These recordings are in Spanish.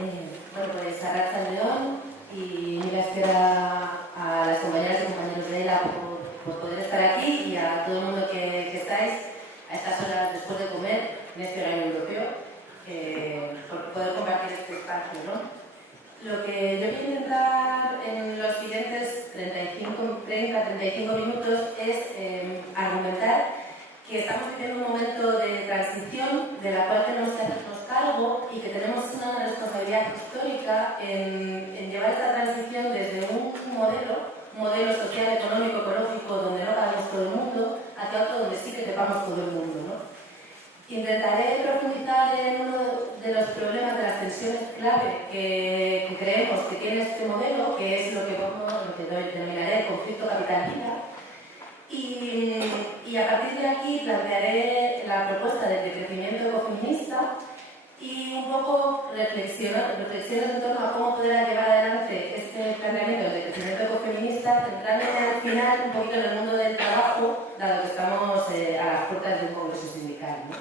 Bueno, pues Arantxa León y mil gracias a las compañeras y compañeros de ELA por poder estar aquí y a todo el mundo que estáis a estas horas después de comer en este horario europeo, por poder compartir este espacio, ¿no? Lo que yo voy a intentar en los siguientes 30-35 minutos es argumentar que estamos viviendo un momento de transición de la cual tenemos que hacernos cargo y que tenemos una responsabilidad histórica en llevar esta transición desde un modelo social, económico, ecológico, donde no cabemos todo el mundo, hacia otro donde sí que quepamos todo el mundo, ¿no? Intentaré profundizar en uno de los problemas de las tensiones clave que creemos que tiene este modelo, que es lo que denominaré conflicto capital-vida. Y a partir de aquí plantearé la propuesta del decrecimiento ecofeminista y un poco reflexiones en torno a cómo poder llevar adelante este planteamiento del decrecimiento ecofeminista, centrándome al final un poquito en el mundo del trabajo, dado que estamos a las puertas de un congreso sindical, ¿no?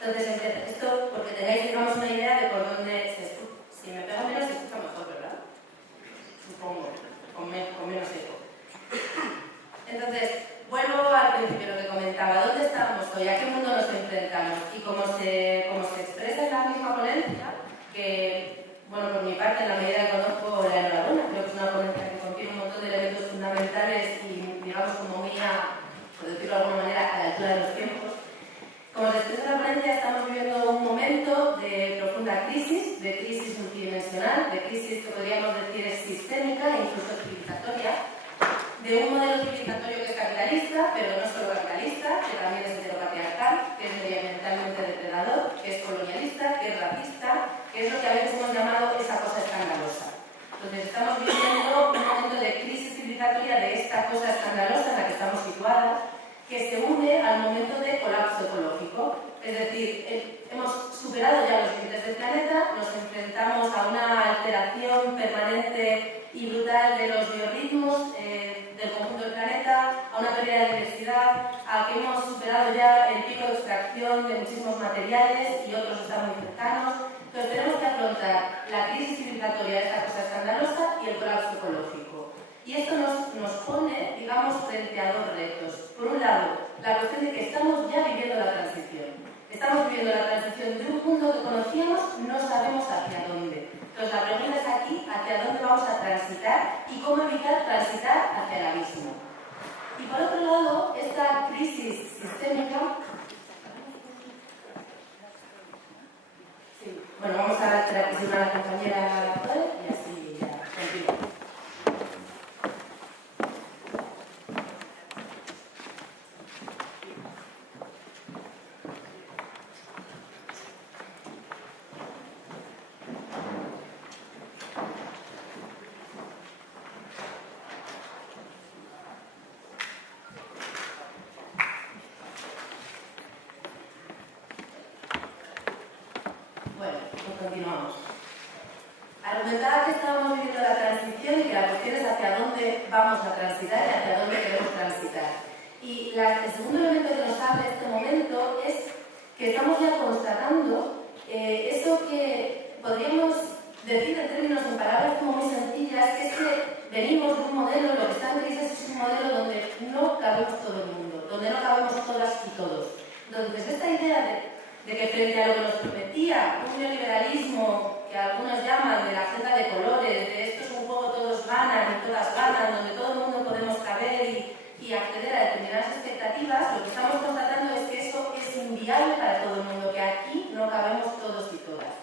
Entonces, esto porque tengáis, digamos, una idea de por dónde se escucha. Si me pego menos, se escucha mejor, ¿verdad? Supongo, con menos eco. Entonces, vuelvo al principio lo que comentaba. ¿Dónde estamos hoy? ¿A qué mundo nos enfrentamos? Y como se expresa en la misma ponencia, que, bueno, por mi parte, en la medida que conozco, la enhorabuena, creo que es una ponencia que contiene un montón de elementos fundamentales y, digamos, como mía, por decirlo de alguna manera, a la altura de los tiempos. Como se expresa en la ponencia, estamos viviendo un momento de profunda crisis, de crisis multidimensional, de crisis que podríamos decir es sistémica e incluso civilizatoria, de un modelo civilizatorio que es capitalista, pero no solo capitalista, que también es heteropatriarcal, que es medioambientalmente depredador, que es colonialista, que es racista, que es lo que a veces hemos llamado esa cosa escandalosa. Entonces estamos viviendo un momento de crisis civilizatoria de esta cosa escandalosa en la que estamos situadas, que se une al momento de colapso ecológico. Es decir, hemos superado ya los límites del planeta, nos enfrentamos a una alteración permanente y brutal de los biorritmos del conjunto del planeta, a una pérdida de diversidad, a que hemos superado ya el pico de extracción de muchísimos materiales y otros están muy cercanos. Entonces tenemos que afrontar la crisis civilizatoria de esta cosa escandalosa y el colapso ecológico. Y esto nos pone, digamos, frente a dos retos. Por un lado, la cuestión de que estamos ya viviendo la transición. Estamos viviendo la transición de un mundo que conocíamos, no sabemos hacia dónde. Entonces, la pregunta es aquí, hacia dónde vamos a transitar y cómo evitar transitar hacia el abismo. Y por otro lado, esta crisis sistémica... Sí. Bueno, vamos a esperar que se una la compañera actual y así ya continúo. Continuamos. Argumentaba que estábamos viviendo la transición y que la cuestión es hacia dónde vamos a transitar y hacia dónde queremos transitar. Y el segundo elemento que nos habla este momento es que estamos ya constatando eso que podríamos decir en términos, en palabras como muy sencillas, que es que venimos de un modelo, lo que está en crisis es un modelo donde no cabemos todo el mundo, donde no cabemos todas y todos. Entonces, esta idea de que frente a lo que nos prometía un neoliberalismo que algunos llaman de la agenda de colores, de esto es un juego todos ganan y todas ganan, donde todo el mundo podemos caber y acceder a determinadas expectativas, lo que estamos constatando es que eso es inviable para todo el mundo, que aquí no cabemos todos y todas.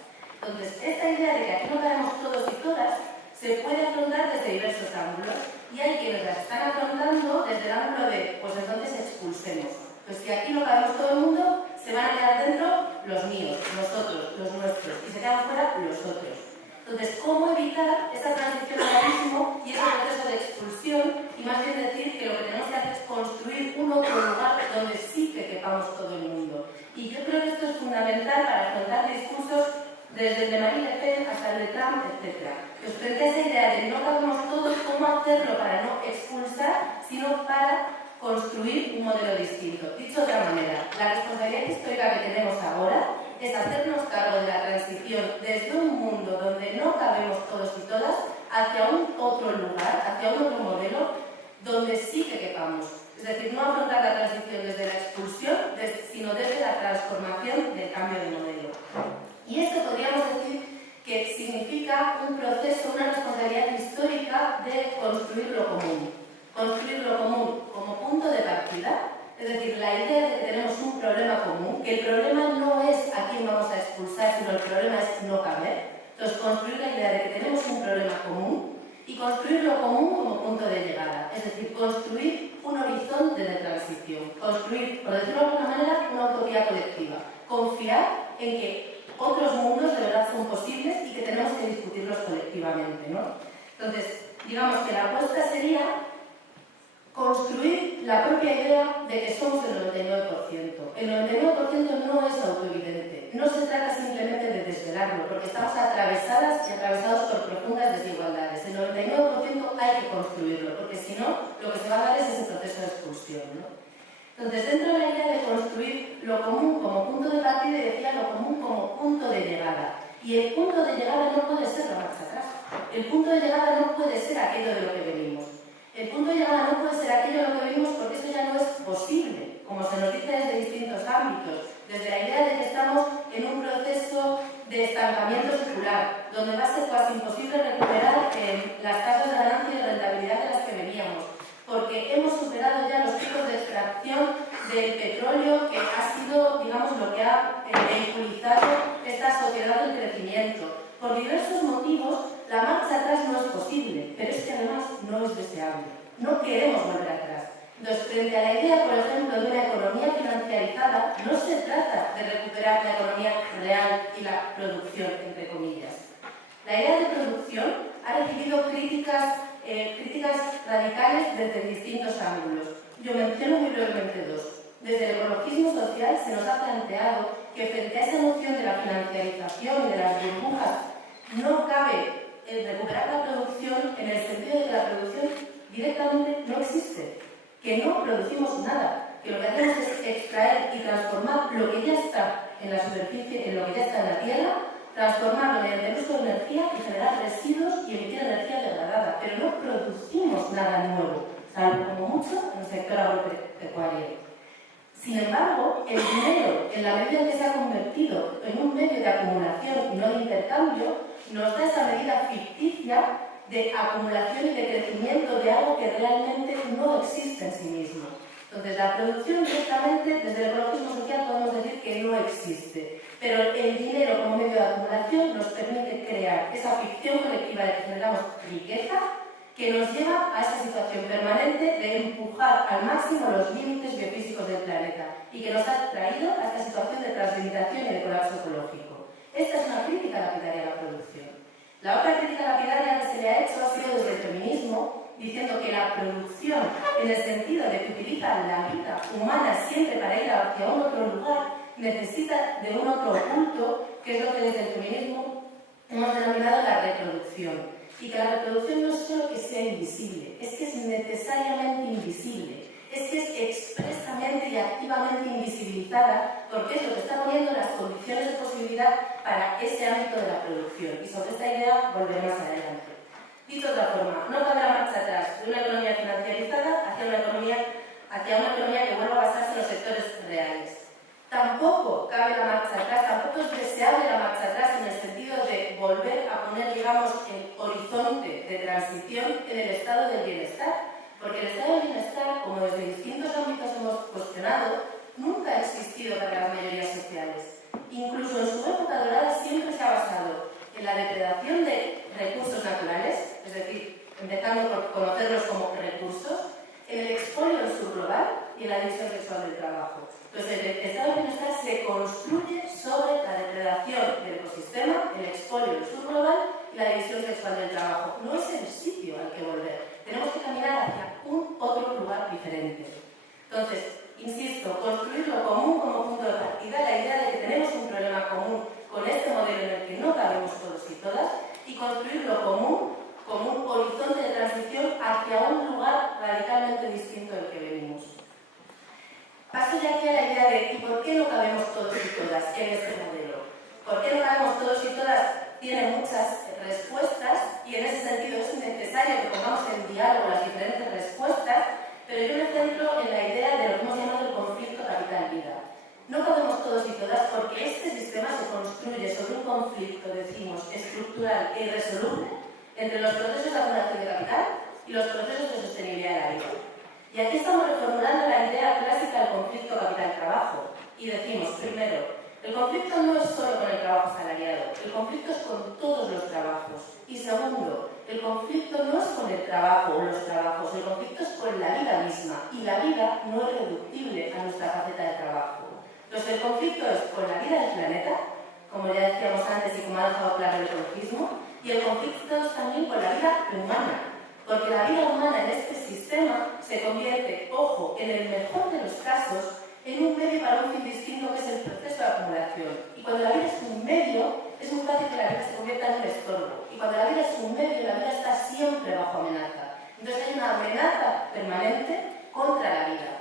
Entonces, esta idea de que aquí no cabemos todos y todas se puede afrontar desde diversos ángulos y hay quienes las están afrontando desde el ángulo de, pues entonces expulsemos. Pues que aquí no cabemos todo el mundo, se van a quedar dentro los míos, nosotros, los nuestros, y se quedan fuera los otros. Entonces, ¿cómo evitar esa transición al abismo y ese proceso de expulsión? Y más bien decir que lo que tenemos que hacer es construir un otro lugar donde sí que quepamos todo el mundo. Y yo creo que esto es fundamental para afrontar discursos desde el de Marine Le Pen hasta el de Trump, etc. Pues frente a esa idea de no cabemos todos, ¿cómo hacerlo para no expulsar, sino para construir un modelo distinto? Dicho de otra manera, la responsabilidad histórica que tenemos ahora es hacernos cargo de la transición desde un mundo donde no cabemos todos y todas hacia un otro lugar, hacia un otro modelo donde sí que quepamos. Es decir, no afrontar la transición desde la expulsión, sino desde la transformación del cambio de modelo. Y esto podríamos decir que significa un proceso, una responsabilidad histórica de construir lo común. Construir lo común como punto de partida, es decir, la idea de que tenemos un problema común, que el problema no es a quién vamos a expulsar, sino el problema es no caber. Entonces, construir la idea de que tenemos un problema común y construir lo común como punto de llegada, es decir, construir un horizonte de transición, construir, por decirlo de alguna manera, una utopía colectiva, confiar en que otros mundos de verdad son posibles y que tenemos que discutirlos colectivamente, ¿no? Entonces, digamos que la apuesta sería construir la propia idea de que somos el 99%. El 99% no es autoevidente. No se trata simplemente de desvelarlo, porque estamos atravesadas y atravesados por profundas desigualdades. El 99% hay que construirlo, porque si no, lo que se va a dar es ese proceso de expulsión, ¿no? Entonces, dentro de la idea de construir lo común como punto de partida, decía lo común como punto de llegada. Y el punto de llegada no puede ser la marcha atrás. El punto de llegada no puede ser aquello de lo que venimos. El punto de llegada no puede ser aquello de lo que venimos porque eso ya no es posible, como se nos dice desde distintos ámbitos. Desde la idea de que estamos en un proceso de estancamiento circular, donde va a ser casi imposible recuperar las tasas de ganancia y de rentabilidad de las que veníamos, porque hemos superado ya los picos de extracción del petróleo, que ha sido, digamos, lo que ha vehiculizado esta sociedad del crecimiento. Por diversos motivos, la marcha atrás no es posible, pero es que además no es deseable. No queremos volver atrás. Entonces, frente a la idea, por ejemplo, de una economía financiarizada, no se trata de recuperar la economía real y la producción, entre comillas. La idea de producción ha recibido críticas radicales desde distintos ángulos. Yo menciono muy brevemente dos. Desde el ecologismo social se nos ha planteado que frente a esa noción de la financiarización y de las burbujas no cabe recuperar la producción en el sentido de que la producción directamente no existe, que no producimos nada, que lo que hacemos es extraer y transformar lo que ya está en la superficie, en lo que ya está en la tierra, transformarlo mediante el uso de energía y generar residuos y emitir energía degradada, pero no producimos nada nuevo, salvo como mucho en el sector agropecuario. Sin embargo, el dinero, en la medida en que se ha convertido en un medio de acumulación y no de intercambio, nos da esa medida ficticia de acumulación y de crecimiento de algo que realmente no existe en sí mismo. Entonces, la producción directamente, desde el ecologismo social, podemos decir que no existe. Pero el dinero como medio de acumulación nos permite crear esa ficción colectiva de que generamos riqueza que nos lleva a esa situación permanente de empujar al máximo los límites biofísicos del planeta y que nos ha traído a esta situación de translimitación y de colapso ecológico. Esta es una crítica lapidaria a la producción. La otra crítica lapidaria que se le ha hecho ha sido desde el feminismo, diciendo que la producción, en el sentido de que utiliza la vida humana siempre para ir hacia un otro lugar, necesita de un otro punto, que es lo que desde el feminismo hemos denominado la reproducción. Y que la reproducción no es solo que sea invisible, es que es necesariamente invisible, es que es expresamente y activamente invisibilizada, porque es lo que está poniendo las condiciones de posibilidad para ese ámbito de la producción. Y sobre esta idea volveré más adelante. Dicho de otra forma, no cabe la marcha atrás de una economía financiarizada hacia una economía que vuelva a basarse en los sectores reales. Tampoco cabe la marcha atrás, tampoco es deseable la marcha atrás en el sentido de volver a poner, digamos, el horizonte de transición en el estado del bienestar. Porque el estado del bienestar, como desde distintos ámbitos hemos cuestionado, nunca ha existido para las mayorías sociales. Incluso en su época dorada siempre se ha basado en la depredación de recursos naturales, es decir, empezando por conocerlos como recursos, en el expolio del subglobal y en la división sexual del trabajo. Entonces, el estado de bienestar se construye sobre la depredación del ecosistema, el expolio del subglobal y la división sexual del trabajo. No es el sitio al que volver. Tenemos que caminar hacia un otro lugar diferente. Entonces, insisto, construir lo común como punto de partida, la idea de que tenemos un problema común con este modelo en el que no cabemos todos y todas, y construir lo común como un horizonte de transición hacia un lugar radicalmente distinto del que venimos. Paso ya aquí a la idea de ¿y por qué no cabemos todos y todas en este modelo? ¿Por qué no cabemos todos y todas? Tiene muchas respuestas y en ese sentido es necesario que pongamos en diálogo las diferentes respuestas, pero yo me centro en la idea de lo que hemos llamado el conflicto capital-vida. No cabemos todos y todas porque este sistema se construye sobre un conflicto, decimos, estructural e irresoluble entre los procesos de acumulación de capital y los procesos de sostenibilidad de la vida. Y aquí estamos reformulando la idea clásica del conflicto capital-trabajo y decimos, primero, el conflicto no es solo con el trabajo asalariado, el conflicto es con todos los trabajos. Y segundo, el conflicto no es con el trabajo o los trabajos, el conflicto es con la vida misma. Y la vida no es reductible a nuestra faceta de trabajo. Entonces, el conflicto es con la vida del planeta, como ya decíamos antes y como ha dejado claro el ecologismo, y el conflicto es también con la vida humana. Porque la vida humana en este sistema se convierte, ojo, en el mejor de los casos, en un medio para un fin distinto que es el proceso de acumulación. Y cuando la vida es un medio, es muy fácil que la vida se convierta en un estorbo. Y cuando la vida es un medio, la vida está siempre bajo amenaza. Entonces hay una amenaza permanente contra la vida.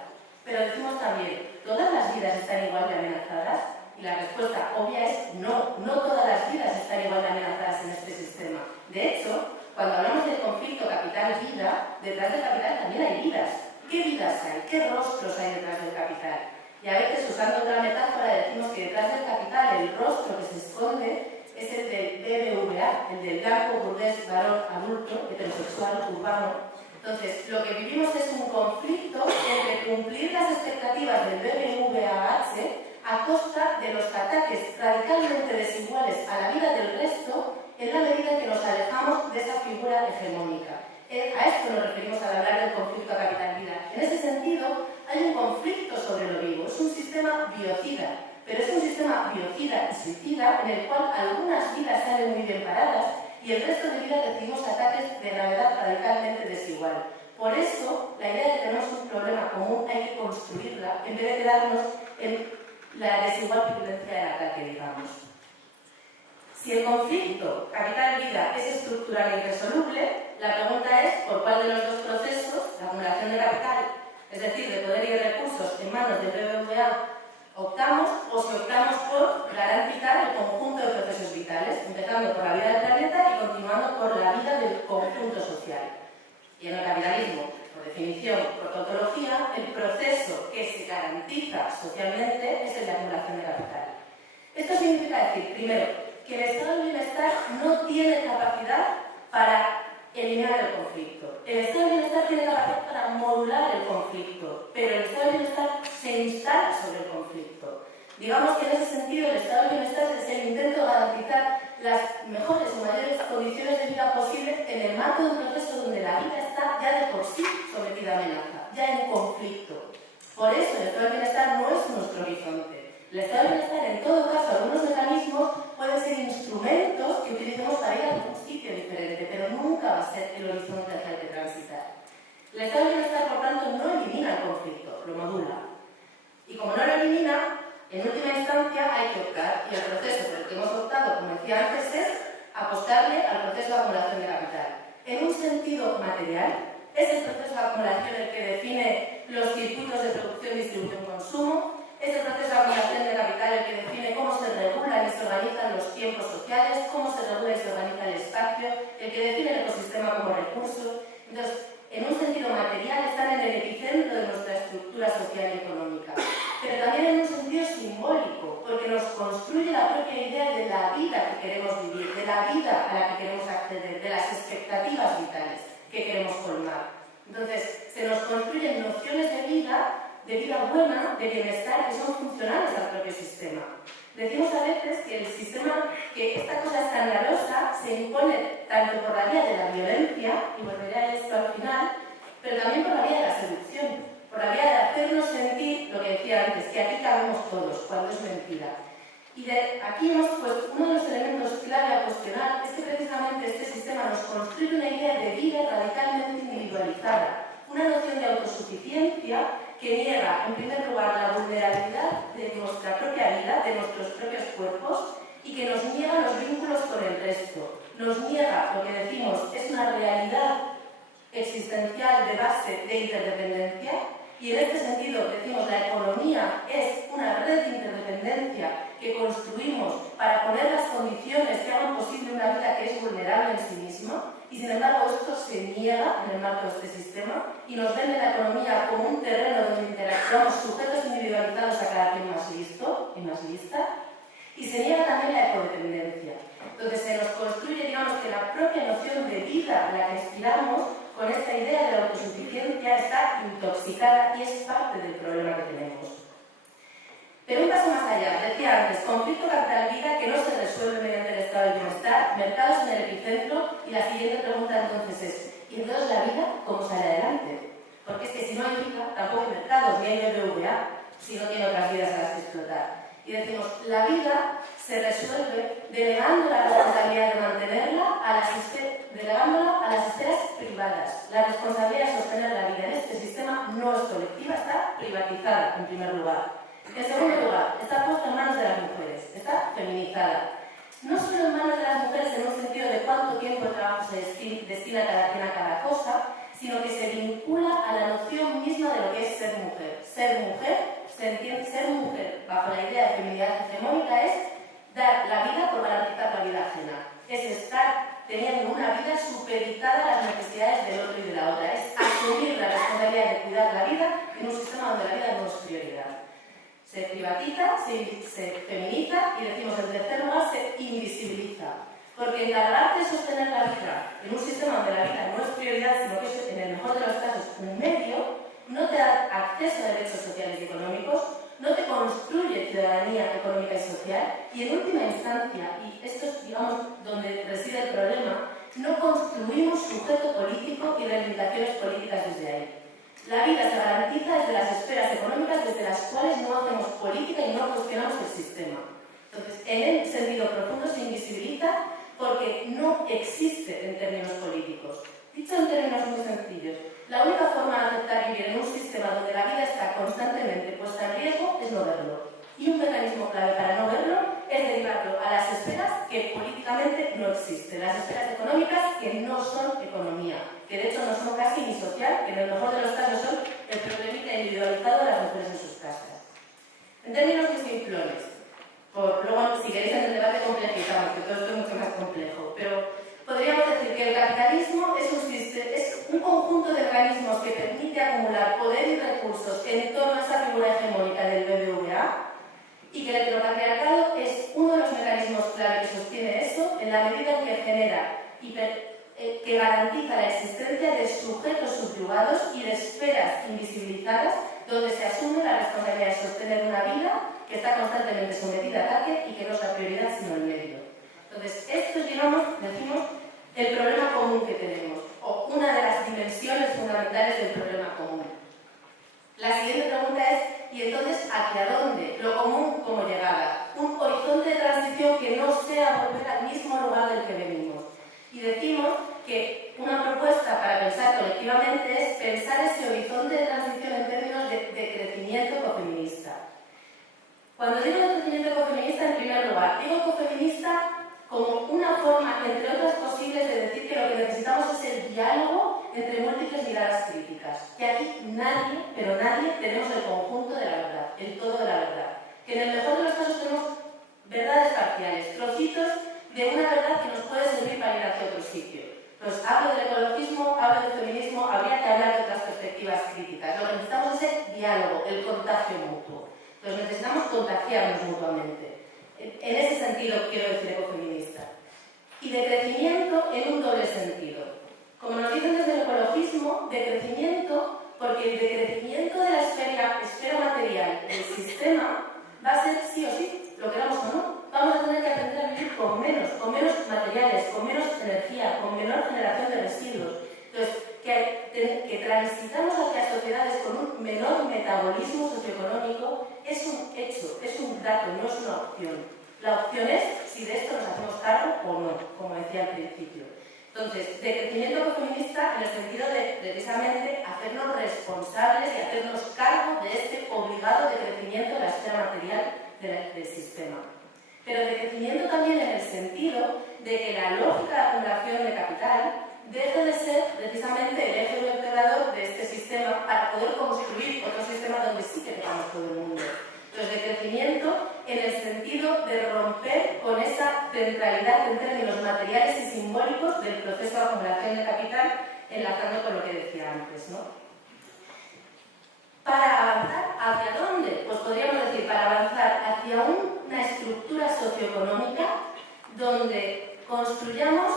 Pero decimos también, ¿todas las vidas están igual de amenazadas? Y la respuesta obvia es no, no todas las vidas están igual de amenazadas en este sistema. De hecho, cuando hablamos del conflicto capital-vida, detrás del capital también hay vidas. ¿Qué vidas hay? ¿Qué rostros hay detrás del capital? Y a veces, usando otra metáfora, decimos que detrás del capital el rostro que se esconde es el del BBVA, el del blanco, burgués, varón, adulto, heterosexual, urbano. Entonces, lo que vivimos es un conflicto entre cumplir las expectativas del BBVAH a costa de los ataques radicalmente desiguales a la vida del resto en la medida que nos alejamos de esa figura hegemónica. A esto nos referimos al hablar del conflicto capital-vida. En ese sentido, hay un conflicto sobre lo vivo. Es un sistema biocida, pero es un sistema biocida y suicida en el cual algunas vidas salen muy bien paradas y el resto de vidas recibimos ataques de gravedad radicalmente desigual. Por eso, la idea de que tenemos un problema común hay que construirla en vez de quedarnos en la desigual virulencia del ataque, digamos. Si el conflicto capital-vida es estructural e irresoluble, la pregunta es por cuál de los dos procesos, la acumulación de capital, es decir, de poder y de recursos en manos del BBVA, optamos o si optamos por garantizar el conjunto de procesos vitales, empezando por la vida del planeta y continuando por la vida del conjunto social. Y en el capitalismo, por definición, por tautología, el proceso que se garantiza socialmente es el de acumulación de capital. Esto significa decir, primero, que el estado del bienestar no tiene capacidad para eliminar el conflicto. El estado del bienestar tiene capacidad para modular el conflicto, pero el estado del bienestar se instala sobre el conflicto. Digamos que en ese sentido el estado del bienestar es el intento de garantizar las mejores o mayores condiciones de vida posibles en el marco de un proceso donde la vida está ya de por sí sometida a amenaza, ya en conflicto. Por eso el estado del bienestar no es nuestro horizonte. El estado del bienestar, en todo caso, algunos mecanismos pueden ser instrumentos que utilicemos para ir a un sitio diferente, pero nunca va a ser el horizonte hacia el que transitar. El estado del bienestar, por tanto, no elimina el conflicto, lo modula. Y como no lo elimina, en última instancia hay que optar, y el proceso por el que hemos optado, como decía antes, es apostarle al proceso de acumulación de capital. En un sentido material, es el proceso de acumulación el que define los circuitos de producción, distribución y consumo. Es el proceso de acumulación de capital el que define cómo se regulan y se organizan los tiempos sociales, cómo se regula y se organiza el espacio, el que define el ecosistema como recurso. Entonces, en un sentido material, están en el epicentro de nuestra estructura social y económica. Pero también en un sentido simbólico, porque nos construye la propia idea de la vida que queremos vivir, de la vida a la que queremos acceder, de las expectativas vitales que queremos colmar. Entonces, se nos construyen nociones de vida buena, de bienestar, que son funcionales al propio sistema. Decimos a veces que el sistema, que esta cosa escandalosa se impone tanto por la vía de la violencia, y volveré a esto al final, pero también por la vía de la seducción, por la vía de hacernos sentir lo que decía antes, que aquí cabemos todos, cuando es mentira. Y de aquí pues, uno de los elementos clave a cuestionar es que precisamente este sistema nos construye una idea de vida radicalmente individualizada, una noción de autosuficiencia que niega, en primer lugar, la vulnerabilidad de nuestra propia vida, de nuestros propios cuerpos, y que nos niega los vínculos con el resto. Nos niega, lo que decimos, es una realidad existencial de base de interdependencia, Y en este sentido decimos la economía es una red de interdependencia que construimos para poner las condiciones que hagan posible una vida que es vulnerable en sí misma, y sin embargo esto se niega en el marco de este sistema y nos vende la economía como un terreno donde interactuamos sujetos individualizados a cada quien más listo y más lista, y se niega también la ecodependencia. Entonces se nos construye, digamos, que la propia noción de vida a la que aspiramos con esta idea de la autosuficiencia está intoxicada y es parte del problema que tenemos. Pero un paso más allá, decía antes, conflicto capital-vida que no se resuelve mediante el estado del bienestar, mercados en el epicentro, y la siguiente pregunta entonces es, ¿y entonces la vida cómo sale adelante? Porque es que si no hay vida, tampoco hay mercados, ni hay BBVA, si no tiene otras vidas a las que explotar. Y decimos, la vida se resuelve delegando la responsabilidad de mantenerla delegándola a las esferas privadas. La responsabilidad de sostener la vida en este sistema no es colectiva, está privatizada en primer lugar. En segundo lugar, está puesta en manos de las mujeres, está feminizada. No solo en manos de las mujeres en un sentido de cuánto tiempo de trabajo se destina cada quien a cada cosa, sino que se vincula a la noción misma de lo que es ser mujer. Ser mujer, bajo la idea de feminidad hegemónica, es dar la vida por garantizar la vida ajena. Es estar teniendo una vida supeditada a las necesidades del otro y de la otra. Es asumir la responsabilidad de cuidar la vida en un sistema donde la vida no es prioridad. Se privatiza, se feminiza y decimos en tercer lugar se invisibiliza. Porque encargarte de sostener la vida en un sistema donde la vida no es prioridad, sino que es en el mejor de los casos un medio, no te da acceso a derechos sociales y económicos, no te construye ciudadanía económica y social y en última instancia, y esto es digamos donde reside el problema, no construimos sujeto político y reivindicaciones políticas desde ahí. La vida se garantiza desde las esferas económicas desde las cuales no hacemos política y no cuestionamos el sistema. Entonces, en el sentido profundo se invisibiliza porque no existe en términos políticos. Dicho en términos muy sencillos, la única forma de aceptar vivir en un sistema donde la vida está constantemente puesta en riesgo es no verlo. Y un mecanismo clave para no verlo es derivarlo a las esferas que políticamente no existen, las esferas económicas que no son economía, que de hecho no son casi ni social, que en el mejor de los casos son el problemita individualizado de las mujeres en sus casas. En términos muy simplones, luego si queréis en el debate complejizamos, que todo esto es mucho más complejo, pero podríamos decir que el capitalismo es un conjunto de organismos que permite acumular poder y recursos en torno a esa figura hegemónica del BBVA y que el heteropatriarcado es uno de los mecanismos clave que sostiene eso en la medida en que genera que garantiza la existencia de sujetos subyugados y de esferas invisibilizadas donde se asume la responsabilidad de sostener una vida que está constantemente sometida a ataque y que no es la prioridad sino el medio. Entonces, esto es, decimos, el problema común que tenemos, o una de las dimensiones fundamentales del problema común. La siguiente pregunta es, ¿y entonces hacia dónde? Lo común como llegada. Un horizonte de transición que no sea volver al mismo lugar del que venimos. Y decimos que una propuesta para pensar colectivamente es pensar ese horizonte de transición en términos de crecimiento ecofeminista. Cuando digo de crecimiento ecofeminista, en primer lugar, digo ecofeminista como una forma, entre otras posibles, de decir que lo que necesitamos es el diálogo entre múltiples miradas críticas. Que aquí nadie, pero nadie, tenemos el conjunto de la verdad, el todo de la verdad. Que en el mejor de los casos tenemos verdades parciales, trocitos de una verdad que nos puede servir para ir hacia otro sitio. Pues hablo del ecologismo, hablo del feminismo, habría que hablar de otras perspectivas críticas. Lo que necesitamos es el diálogo, el contagio mutuo. Pues necesitamos contagiarnos mutuamente. En ese sentido quiero decir ecofeminista. Y de crecimiento en un doble sentido. Como nos dicen desde el ecologismo, de crecimiento, porque el decrecimiento de la esfera material del sistema va a ser sí o sí, lo queramos o no. Vamos a tener que aprender a vivir con menos materiales, con menos energía, con menor generación de residuos. Entonces, que transitamos hacia sociedades con un menor metabolismo socioeconómico es un hecho, es un dato, no es una opción. La opción es si de esto nos hacemos cargo o no, como decía al principio. Entonces, de crecimiento ecofeminista en el sentido de precisamente hacernos responsables y hacernos cargo de este obligado decrecimiento de la esfera material del sistema. Pero de crecimiento también en el sentido de que la lógica de acumulación de capital deje de ser precisamente el eje vertebrador de este sistema para poder construir otro sí que tengamos todo el mundo. Entonces, de crecimiento en el sentido de romper con esa centralidad en términos materiales y simbólicos del proceso de acumulación de capital, enlazando con lo que decía antes, ¿no? Para avanzar, ¿hacia dónde? Pues podríamos decir, para avanzar hacia una estructura socioeconómica donde construyamos,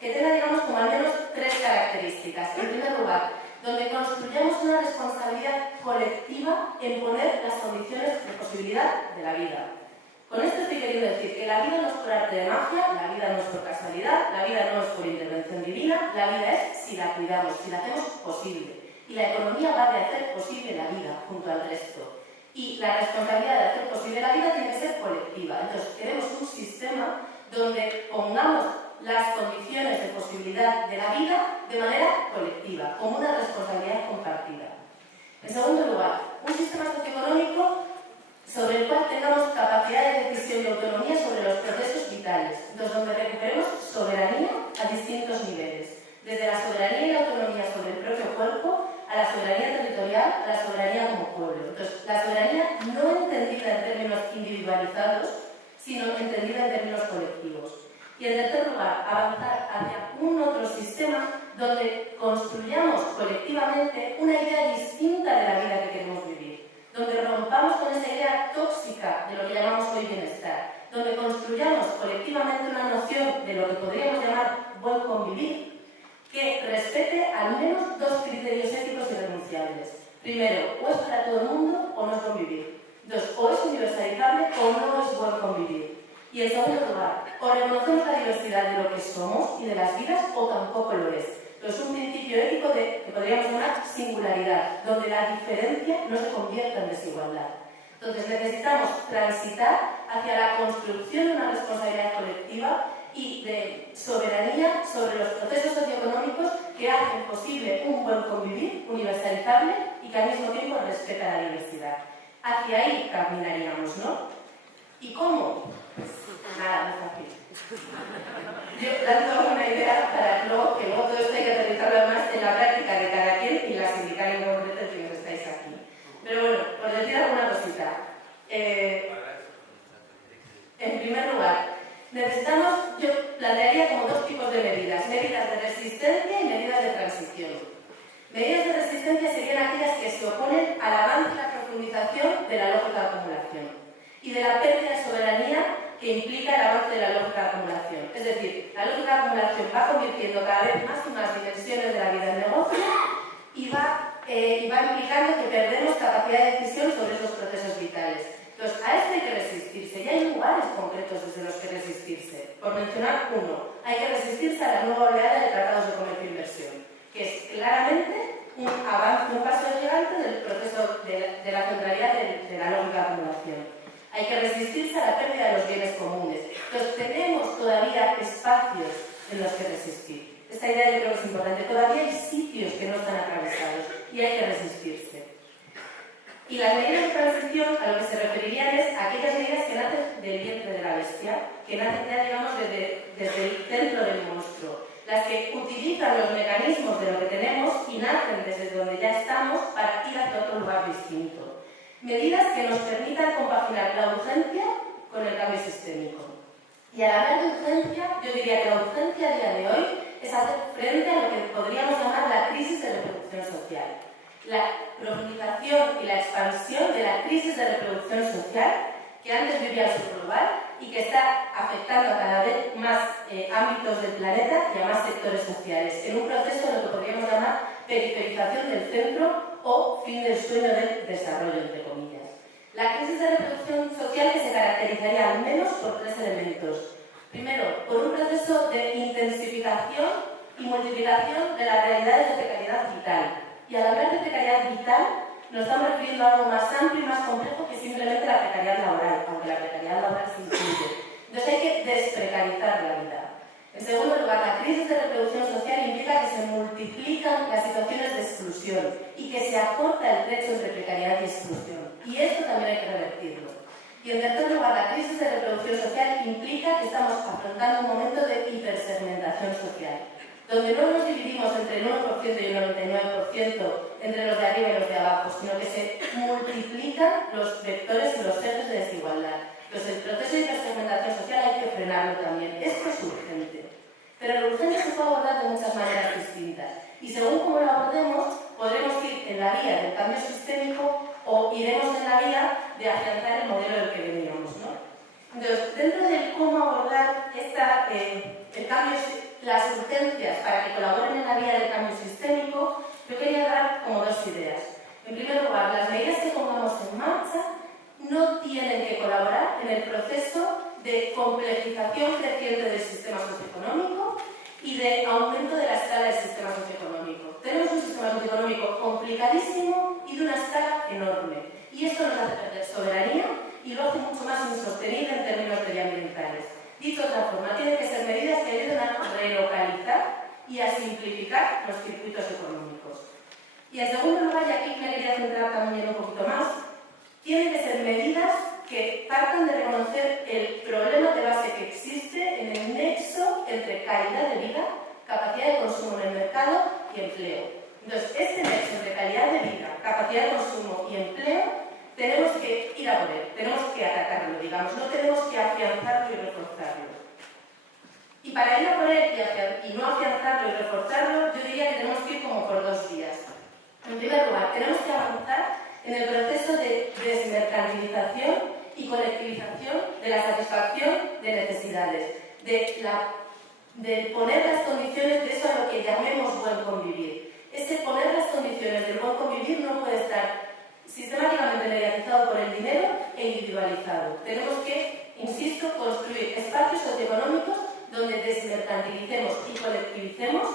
que tenga, digamos, como al menos tres características. En primer lugar, donde construyamos una responsabilidad colectiva en poner las condiciones de posibilidad de la vida. Con esto estoy queriendo decir que la vida no es por arte de magia, la vida no es por casualidad, la vida no es por intervención divina, la vida es si la cuidamos, si la hacemos posible. Y la economía va de hacer posible la vida junto al resto. Y la responsabilidad de hacer posible la vida tiene que ser colectiva. Entonces, queremos un sistema donde pongamos las condiciones de posibilidad de la vida de manera colectiva, como una responsabilidad compartida. En segundo lugar, un sistema socioeconómico sobre el cual tengamos capacidad de decisión y autonomía sobre los procesos vitales, donde recuperemos soberanía a distintos niveles, desde la soberanía y la autonomía sobre el propio cuerpo a la soberanía territorial, a la soberanía como pueblo. Entonces, la soberanía no entendida en términos individualizados, sino entendida en términos colectivos. Y en tercer lugar, avanzar hacia un otro sistema donde construyamos colectivamente una idea distinta de la vida que queremos vivir, donde rompamos con esa idea tóxica de lo que llamamos hoy bienestar, donde construyamos colectivamente una noción de lo que podríamos llamar buen convivir, que respete al menos dos criterios éticos irrenunciables. Primero, o es para todo el mundo o no es convivir. Dos, o es universalizable o no es buen convivir. Y en segundo lugar, o reconocemos la diversidad de lo que somos y de las vidas o tampoco lo es. Es un principio ético que podríamos llamar singularidad, donde la diferencia no se convierta en desigualdad. Entonces necesitamos transitar hacia la construcción de una responsabilidad colectiva y de soberanía sobre los procesos socioeconómicos que hacen posible un buen convivir universalizable y que al mismo tiempo respeta la diversidad. Hacia ahí caminaríamos, ¿no? ¿Y cómo? Nada, no es fácil. Yo dando una idea para que luego todo esto hay que realizarlo más en la práctica de cada quien y la sindical en concreto de quienes estáis aquí. Pero bueno, por decir alguna cosita. En primer lugar, yo plantearía como dos tipos de medidas de resistencia y medidas de transición. Medidas de resistencia serían aquellas que se oponen al avance y la profundización de la lógica de acumulación y de la pérdida de soberanía que implica el avance de la lógica de acumulación. Es decir, la lógica de acumulación va convirtiendo cada vez más y más dimensiones de la vida en negocio y va implicando que perdemos capacidad de decisión sobre esos procesos vitales. Entonces, a esto hay que resistirse y hay lugares concretos desde los que resistirse. Por mencionar uno, hay que resistirse a la nueva oleada de tratados de comercio e inversión, que es claramente un avance, un paso gigante del proceso de la centralidad de la lógica de acumulación. Hay que resistirse a la pérdida de los bienes comunes. Entonces, tenemos todavía espacios en los que resistir. Esta idea yo creo que es importante. Todavía hay sitios que no están atravesados y hay que resistirse. Y las medidas de transición a lo que se referirían es a aquellas medidas que nacen del vientre de la bestia, que nacen ya, digamos, desde el centro del monstruo. Las que utilizan los mecanismos de lo que tenemos y nacen desde donde ya estamos para ir hacia otro lugar distinto. Medidas que nos permitan compaginar la urgencia con el cambio sistémico. Y al hablar de urgencia, yo diría que la urgencia a día de hoy es hacer frente a lo que podríamos llamar la crisis de reproducción social. La profundización y la expansión de la crisis de reproducción social que antes vivía el sur global y que está afectando a cada vez más ámbitos del planeta y a más sectores sociales, en un proceso de lo que podríamos llamar periferización del centro o fin del sueño del desarrollo, entre comillas. La crisis de reproducción social que se caracterizaría al menos por tres elementos. Primero, por un proceso de intensificación y multiplicación de las realidades de precariedad vital. Y al hablar de precariedad vital, nos estamos refiriendo a algo más amplio y más complejo que simplemente la precariedad laboral, aunque la precariedad laboral se incluye. Entonces hay que desprecarizar la vida. En segundo lugar, la crisis de reproducción social implica que se multiplican las situaciones de exclusión y que se acorta el trecho entre precariedad y exclusión. Y esto también hay que revertirlo. Y en tercer lugar, la crisis de reproducción social implica que estamos afrontando un momento de hipersegmentación social. donde no nos dividimos entre el 1% y el 99% entre los de arriba y los de abajo, sino que se multiplican los vectores y los ejes de desigualdad. Entonces, el proceso de hipersegmentación social hay que frenarlo también. Esto es urgente. Pero lo urgente se puede abordar de muchas maneras distintas. Y según cómo lo abordemos, podremos ir en la vía del cambio sistémico o iremos en la vía de afianzar el modelo del que veníamos, ¿no? Entonces, dentro de cómo abordar el cambio, las urgencias para que colaboren en la vía del cambio sistémico, yo quería dar como dos ideas. En primer lugar, las medidas que pongamos en marcha no tienen que colaborar en el proceso de complejización creciente del sistema socioeconómico y de aumento de la escala del sistema socioeconómico. Tenemos un sistema socioeconómico complicadísimo y de una escala enorme. Y esto nos hace perder soberanía y lo hace mucho más insostenible en términos medioambientales. Dicho de otra forma, tienen que ser medidas que ayuden a relocalizar y a simplificar los circuitos económicos. Y en segundo lugar, y aquí me quería centrar también un poquito más, tienen que ser medidas que partan de reconocer el problema de base que existe en el nexo entre calidad de vida, capacidad de consumo en el mercado y empleo. Entonces, este nexo entre calidad de vida, capacidad de consumo y empleo, tenemos que ir a por él, tenemos que atacarlo, digamos, no tenemos que afianzarlo y reforzarlo. Y para ir a por él y no afianzarlo y reforzarlo, yo diría que tenemos que ir como por dos vías. En primer lugar, tenemos que avanzar en el proceso de desmercantilización y colectivización de la satisfacción de necesidades, de poner las condiciones de eso a lo que llamemos buen convivir. Ese poner las condiciones del buen convivir no puede estar sistemáticamente mediatizado por el dinero e individualizado. Tenemos que, insisto, construir espacios socioeconómicos donde desmercantilicemos y colectivicemos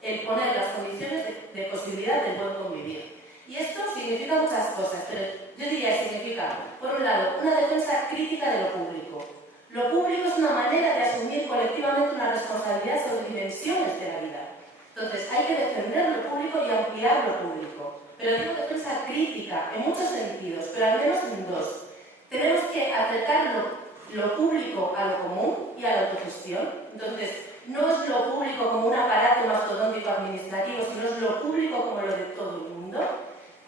el poner las condiciones de posibilidad del buen convivir. Y esto significa muchas cosas, pero yo diría que significa, por un lado, una defensa crítica de lo público. Lo público es una manera de asumir colectivamente una responsabilidad sobre dimensiones de la vida. Entonces, hay que defender lo público y ampliar lo público. Pero digo defensa crítica, en muchos sentidos, pero al menos en dos. Tenemos que acercar lo público a lo común y a la autogestión. Entonces, no es lo público como un aparato mastodóntico administrativo, sino es lo público como lo de todo el mundo.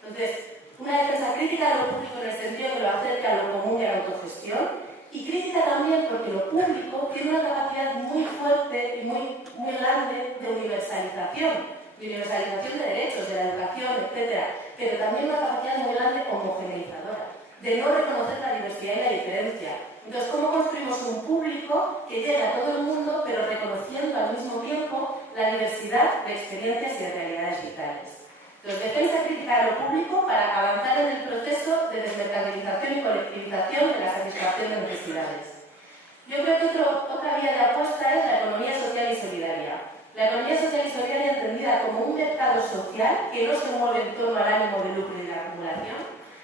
Entonces, una defensa crítica de lo público en el sentido que lo acerca a lo común y a la autogestión, y crítica también porque lo público tiene una capacidad muy fuerte y muy grande de universalización de derechos, de la educación, etc., pero también una capacidad muy grande homogeneizadora, de no reconocer la diversidad y la diferencia. Entonces, ¿cómo construimos un público que llegue a todo el mundo, pero reconociendo al mismo tiempo la diversidad de experiencias y de realidades vitales? Entonces, defensa crítica de lo público para avanzar en el proceso de desmercantilización y colectivización de la satisfacción de necesidades. Yo creo que otra vía de apuesta es la economía social y solidaria. La economía social y solidaria entendida como un mercado social que no se mueve en torno al ánimo de lucro y de la acumulación,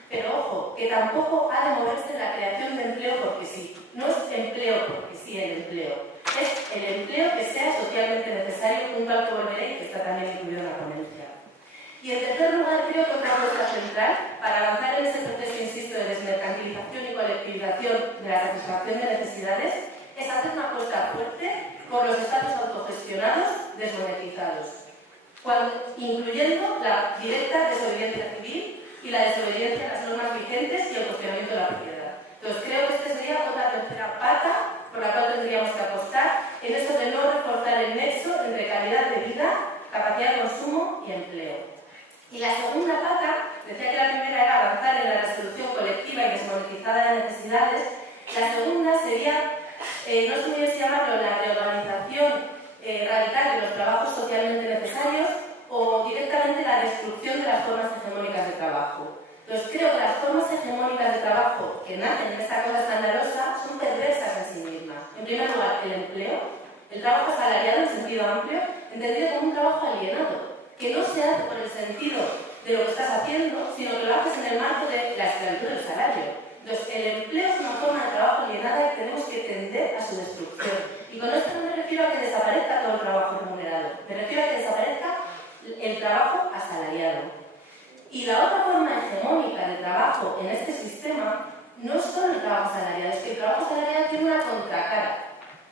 pero ojo, que tampoco ha de moverse en la creación de empleo porque sí. No es empleo porque sí el empleo, es el empleo que sea socialmente necesario, junto al que volveré y que está también incluido en la ponencia. Y en tercer lugar, creo que otra apuesta central para avanzar en ese proceso, insisto, de desmercantilización y colectivización de la satisfacción de necesidades es hacer una apuesta fuerte por los espacios autogestionados desmonetizados, incluyendo la directa desobediencia civil y la desobediencia a las normas vigentes y el cuestionamiento de la propiedad. Entonces, creo que esta sería otra tercera pata por la cual tendríamos que apostar en eso de no reforzar el nexo entre calidad de vida, capacidad de consumo y empleo. Y la segunda pata, decía que la primera era avanzar en la resolución colectiva y desmonetizada de necesidades, la segunda sería, no sé muy bien si llamarlo, la reorganización radical de los trabajos socialmente necesarios o directamente la destrucción de las formas hegemónicas de trabajo. Entonces creo que las formas hegemónicas de trabajo que nacen en esta cosa escandalosa son perversas en sí mismas. En primer lugar, el empleo, el trabajo asalariado en sentido amplio, entendido como un trabajo alienado, que no se hace por el sentido de lo que estás haciendo, sino que lo haces en el marco de la esclavitud del salario. Entonces, el empleo es una forma de trabajo alienada y tenemos que tender a su destrucción. Y con esto no me refiero a que desaparezca todo el trabajo remunerado, me refiero a que desaparezca el trabajo asalariado. Y la otra forma hegemónica de trabajo en este sistema no es solo el trabajo asalariado, es que el trabajo asalariado tiene una contracara,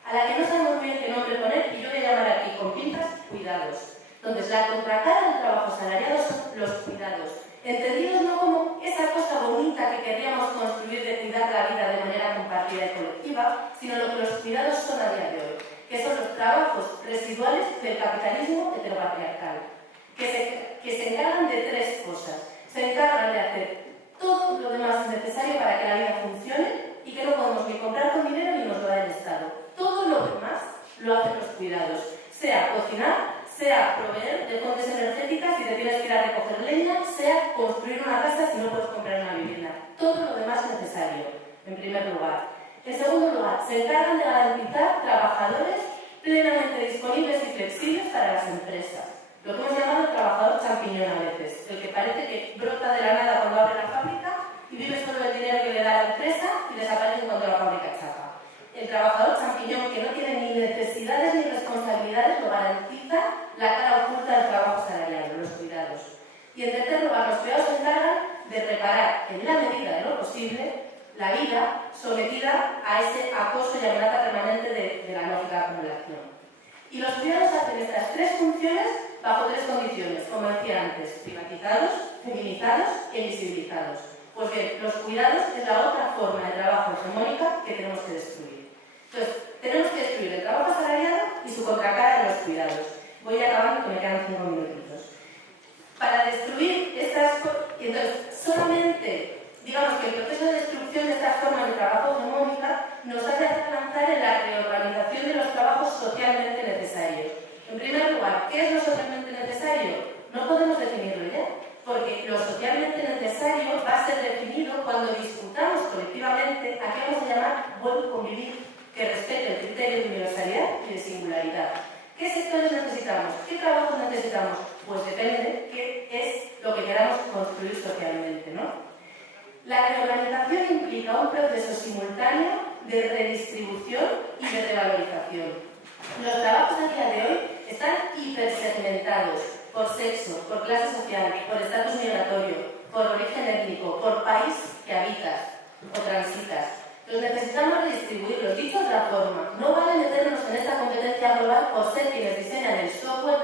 a la que no sabemos muy bien qué nombre poner, y yo voy a llamar aquí con pinzas, cuidado. cuidados. Entonces, la contracara del trabajo asalariado son los cuidados, entendidos no como esa cosa bonita que queríamos construir de cuidar la vida de manera compartida y colectiva, sino lo que los cuidados son a día de hoy, que son los trabajos residuales del capitalismo heteropatriarcal, que se encargan de tres cosas. Se encargan de hacer todo lo demás necesario para que la vida funcione y que no podemos ni comprar con dinero ni nos lo da el Estado. Todo lo demás lo hacen los cuidados, sea cocinar, sea proveer de fuentes energéticas si te tienes que ir a recoger leña, sea construir una casa si no puedes comprar una vivienda. Todo lo demás necesario, en primer lugar. En segundo lugar, se encargan de garantizar trabajadores plenamente disponibles y flexibles para las empresas. Lo que hemos llamado el trabajador champiñón a veces, el que parece que brota de la nada cuando abre la fábrica y vive solo del dinero que le da la empresa y desaparece cuando la fábrica chapa. El trabajador champiñón que no tiene ni necesidades ni responsabilidades lo garantiza la cara oculta del trabajo salarial, los cuidados. Y en tercer lugar, los cuidados se encargan de reparar, en la medida de lo posible, la vida sometida a ese acoso y amenaza permanente de la lógica de acumulación. Y los cuidados hacen estas tres funciones bajo tres condiciones, como decía antes, privatizados, feminizados e invisibilizados. Pues bien, los cuidados es la otra forma de trabajo hegemónica que tenemos que destruir. Entonces, tenemos que destruir el trabajo asalariado y su contracara de los cuidados. Voy acabando, que me quedan 5 minutitos. Para destruir estas cosas, entonces, solamente, digamos que el proceso de destrucción de estas formas de trabajo hegemónica nos hace avanzar en la reorganización de los trabajos socialmente necesarios. En primer lugar, ¿qué es lo socialmente necesario? No podemos definirlo ya, porque lo socialmente necesario va a ser definido cuando discutamos colectivamente a qué vamos a llamar buen convivir, que respete el criterio de universalidad y de singularidad. ¿Qué sectores necesitamos? ¿Qué trabajos necesitamos? Pues depende qué es lo que queramos construir socialmente, ¿no? La reorganización implica un proceso simultáneo de redistribución y de revalorización. Los trabajos a día de hoy están hipersegmentados por sexo, por clase social, por estatus migratorio, por origen étnico, por país que habitas o transitas. Los necesitamos redistribuirlos. Dicho de otra forma, no vale meternos en esta competencia global por ser quienes diseñan el software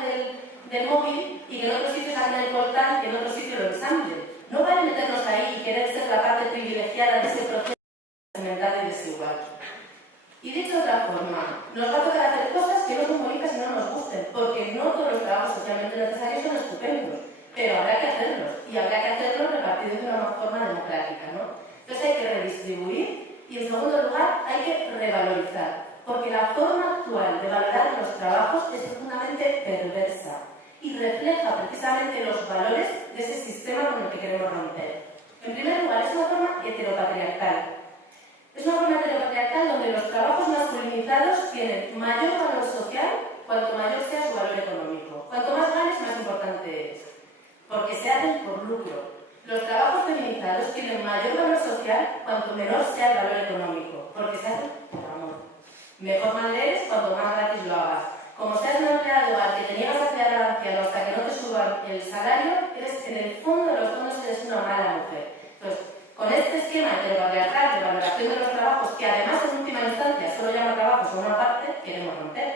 del móvil y que en otros sitios hagan el portal y en otros sitios lo ensamblen. No vale meternos ahí y querer ser la parte privilegiada de ese proceso segmentado y desigual. Y dicho de otra forma, nos va a tocar hacer cosas que no son bonitas y no nos gusten, porque no todos los trabajos socialmente necesarios son estupendos, pero habrá que hacerlos, y habrá que hacerlos repartidos de una forma democrática, ¿no? Entonces hay que redistribuir y, en segundo lugar, hay que revalorizar, porque la forma actual de valorar los trabajos es profundamente perversa y refleja precisamente los valores de ese sistema con el que queremos romper. En primer lugar, es una forma heteropatriarcal. Es una forma heteropatriarcal donde los trabajos masculinizados tienen mayor valor social cuanto mayor sea su valor económico. Cuanto más ganes, más importante es, porque se hacen por lucro. Los trabajos feminizados tienen mayor valor social cuanto menor sea el valor económico, porque se hacen por amor. Mejor madre eres cuanto más gratis lo hagas. Como seas una empleada de hogar que te niegas a criar al anciano hasta que no te suban el salario, eres en el fondo de los fondos eres una mala mujer. Entonces, con este esquema heteropatriarcal de valoración de los trabajos, que además en última instancia solo llama trabajos a una parte, queremos romper.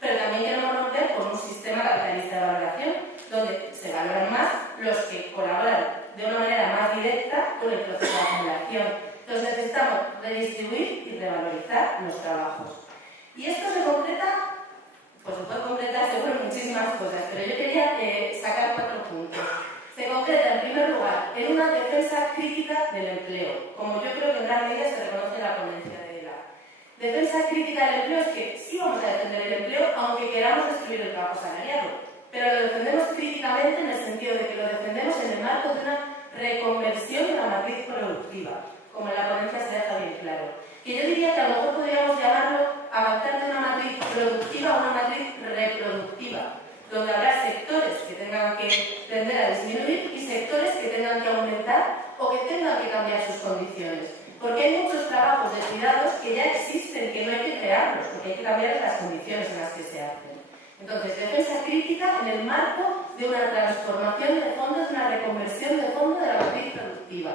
Pero también queremos romper con un sistema capitalista de valoración, donde se valoran más los que colaboran de una manera más directa con el proceso de acumulación. Entonces necesitamos redistribuir y revalorizar los trabajos. Y esto se concreta, pues se puede concretar seguro en muchísimas cosas, pero yo quería sacar 4 puntos. Se concreta, en primer lugar, en una defensa crítica del empleo, como yo creo que en gran medida se reconoce en la ponencia de ELA. Defensa crítica del empleo es que sí vamos a defender el empleo, aunque queramos destruir el trabajo asalariado, pero lo defendemos críticamente en el sentido de que lo defendemos en el marco de una reconversión de la matriz productiva, como en la ponencia se deja bien claro. Que yo diría que a lo mejor podríamos llamarlo avanzar de una matriz productiva a una matriz reproductiva, donde habrá sectores que tengan que tender a disminuir y sectores que tengan que aumentar o que tengan que cambiar sus condiciones. Porque hay muchos trabajos de cuidados que ya existen, que no hay que crearlos, porque hay que cambiar las condiciones en las que se hacen. Entonces, defensa crítica en el marco de una transformación de fondo, de una reconversión de fondo de la matriz productiva.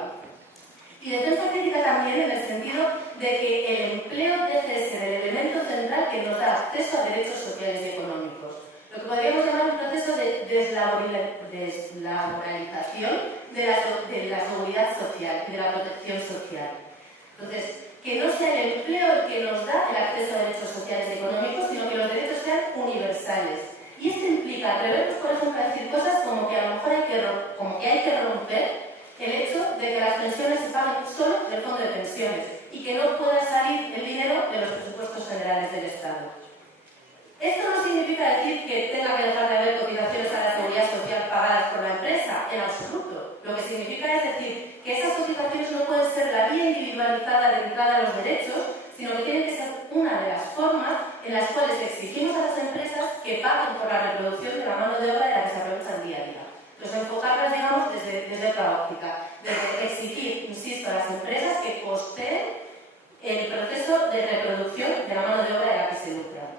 Y defensa crítica también en el sentido de que el empleo deje de ser el elemento central que nos da acceso a derechos sociales y económicos. Lo que podríamos llamar un de la seguridad social, de la protección social. Entonces, que no sea el empleo el que nos da el acceso a derechos sociales y económicos, sino que los derechos sean universales. Y esto implica atrevernos, por ejemplo, a decir cosas como que a lo mejor hay que romper el hecho de que las pensiones se paguen solo del fondo de pensiones y que no pueda salir el dinero de los presupuestos generales del Estado. Esto no significa decir que tenga que dejar de haber cotizaciones a la seguridad social pagadas por la empresa, en absoluto. Lo que significa es decir que esas cotizaciones no pueden ser la vía individualizada de entrada a los derechos, sino que tienen que ser una de las formas en las cuales exigimos a las empresas que paguen por la reproducción de la mano de obra de la que se aprovechan día a día. Entonces, enfocarlas, digamos, desde otra óptica, desde exigir, insisto, a las empresas que costeen el proceso de reproducción de la mano de obra de la que se lucran.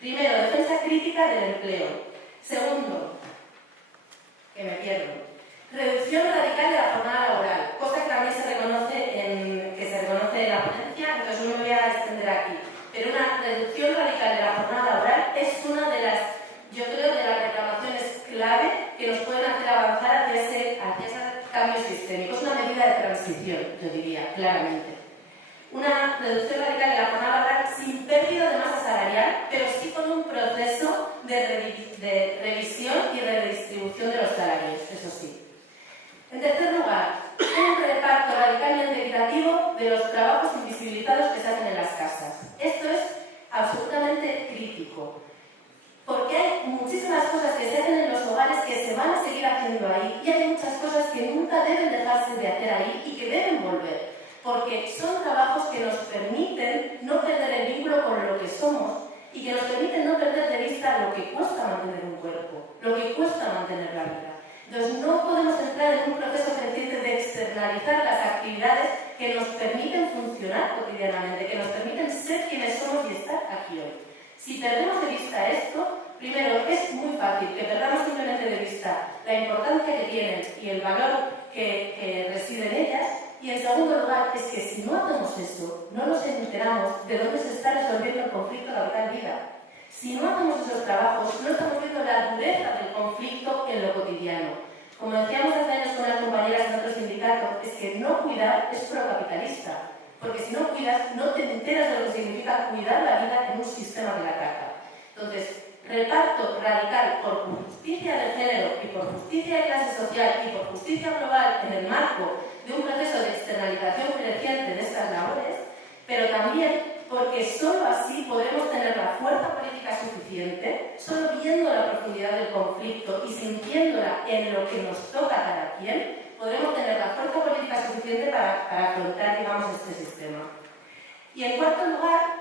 Primero, defensa crítica del empleo. Segundo, que me pierdo, reducción radical de la jornada laboral, cosa que también se reconoce en la ponencia, entonces no me voy a extender aquí. Pero una reducción radical de la jornada laboral es una de las, yo creo, de las reclamaciones clave que nos pueden hacer avanzar hacia ese cambio sistémico. Es una medida de transición, yo diría, claramente. Una reducción radical de la jornada laboral sin pérdida de masa salarial, pero sí con un proceso de revisión y redistribución de los salarios, eso sí. En tercer lugar, un reparto radicalmente equitativo de los trabajos invisibilizados que se hacen en las casas. Esto es absolutamente crítico, porque hay muchísimas cosas que se hacen en los hogares que se van a seguir haciendo ahí, y hay muchas cosas que nunca deben dejarse de hacer ahí y que deben volver, porque son trabajos que nos permiten no perder el vínculo con lo que somos y que nos permiten no perder de vista lo que cuesta mantener un cuerpo, lo que cuesta mantener la vida. Entonces, no podemos entrar en un proceso creciente de externalizar las actividades que nos permiten funcionar cotidianamente, que nos permiten ser quienes somos y estar aquí hoy. Si perdemos de vista esto, primero, es muy fácil que perdamos simplemente de vista la importancia que tienen y el valor que reside en ellas. Y en segundo lugar, es que si no hacemos eso, no nos enteramos de dónde se está resolviendo el conflicto capital-vida. Si no hacemos esos trabajos, no estamos viendo la dureza del conflicto en lo cotidiano. Como decíamos hace años con las compañeras en otro sindicato, es que no cuidar es procapitalista. Porque si no cuidas, no te enteras de lo que significa cuidar la vida en un sistema que la ataca. Entonces, reparto radical por justicia de género y por justicia de clase social y por justicia global en el marco de un proceso de externalización creciente de estas labores, pero también porque solo así podremos tener la fuerza política suficiente, solo viendo la profundidad del conflicto y sintiéndola en lo que nos toca a cada quien, podremos tener la fuerza política suficiente para afrontar, digamos, este sistema. Y en cuarto lugar,